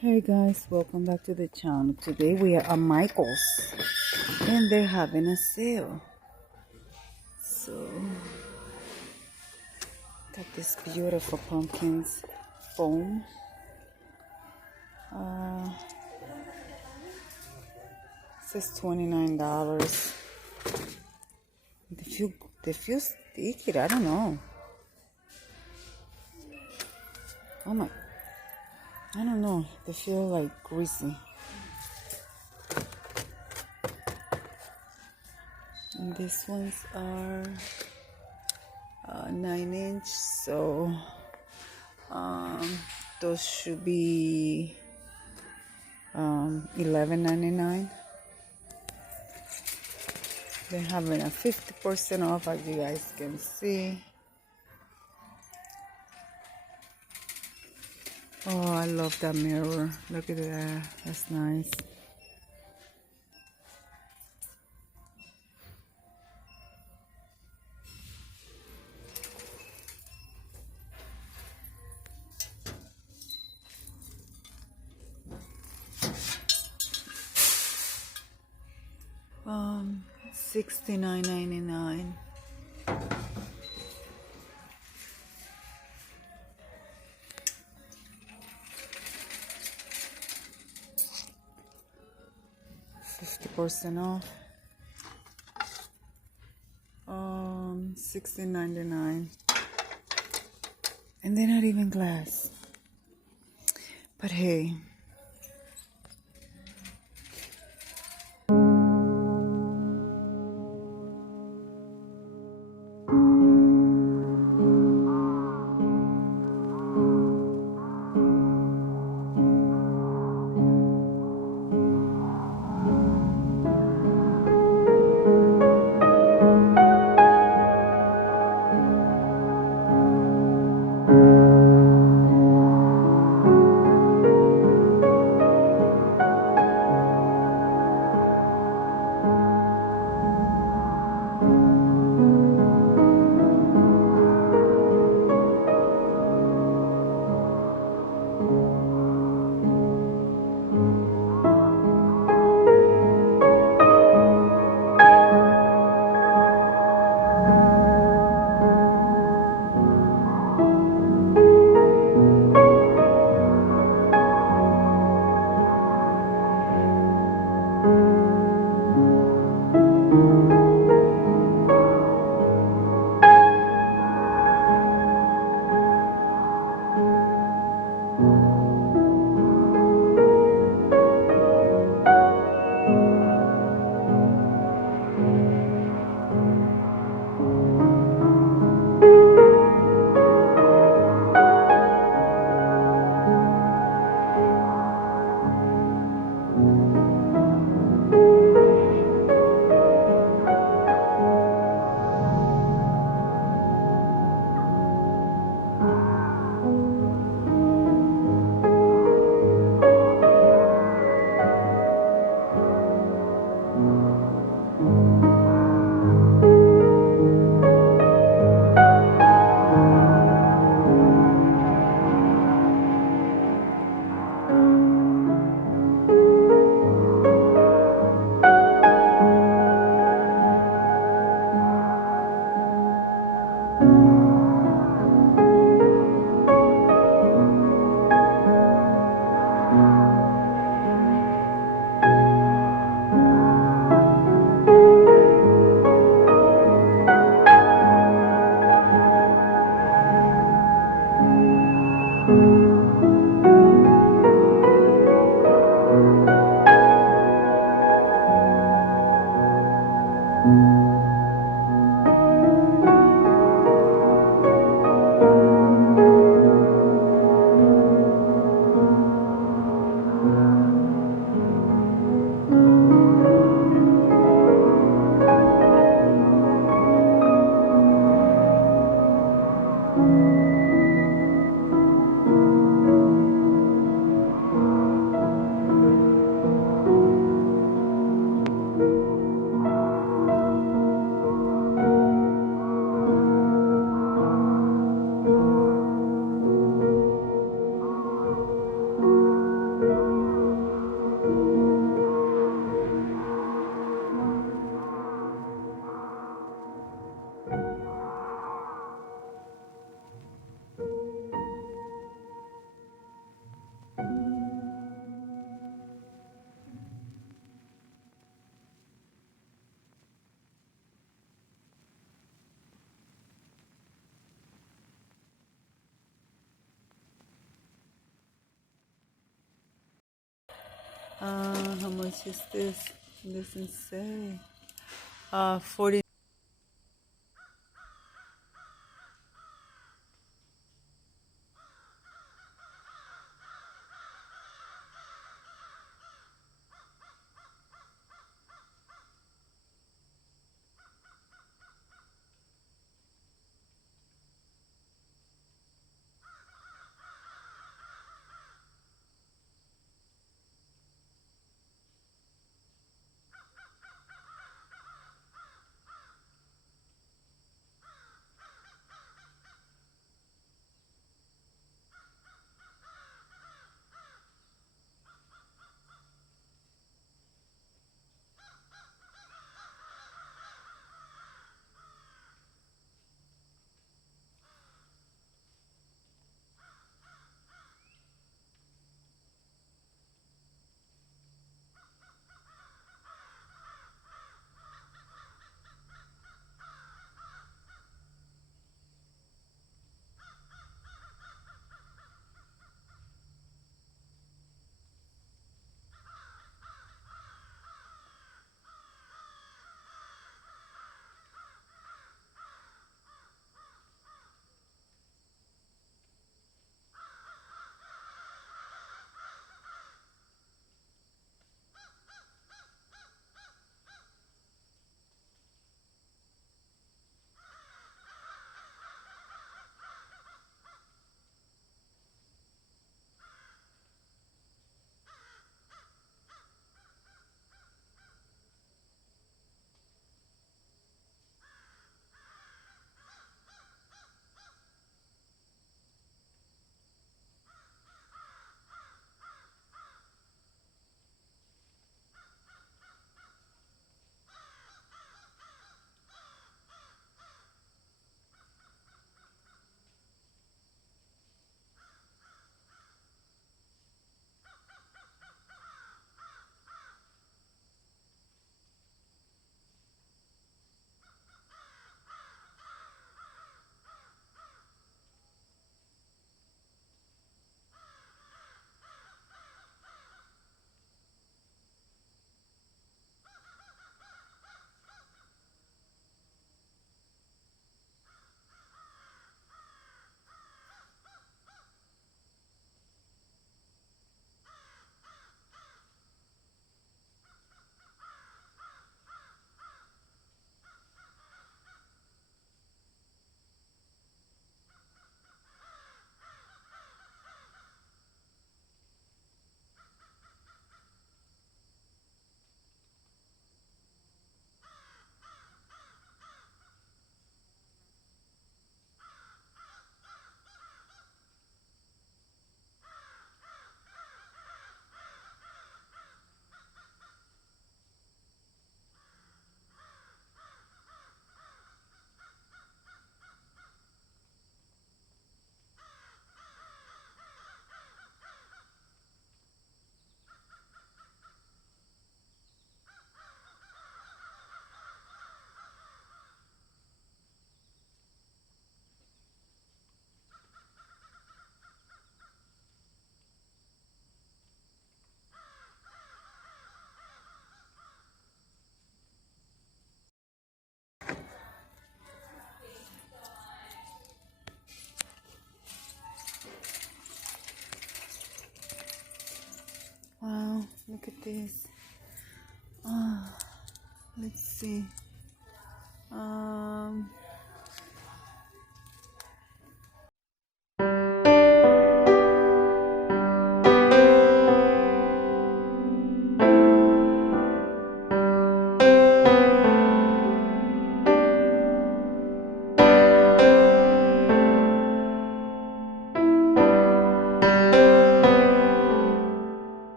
Hey guys, welcome back to the channel. Today we are at Michael's and they're having a sale. So, got this beautiful pumpkins foam. It says $29. They feel sticky. I don't know. Oh my, I don't know. They feel like greasy. And these ones are 9-inch, so those should be $11.99. They're having a 50% off, as you guys can see. Oh, I love that mirror. Look at that. That's nice. $69.99. %50 off. $16.99. And they're not even glass. But hey. How much is this? It doesn't say. 40. Wow, look at this. Let's see.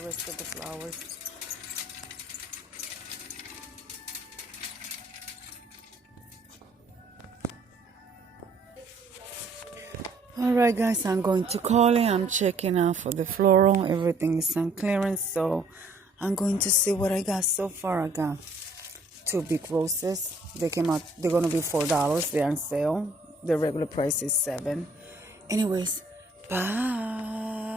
The rest of the flowers. Alright guys, I'm going to call it. I'm checking out for the floral. Everything is on clearance, so I'm going to see what I got so far. I got 2 big roses. They came out, they're gonna be $4. They're on sale. The regular price is $7. Anyways, bye.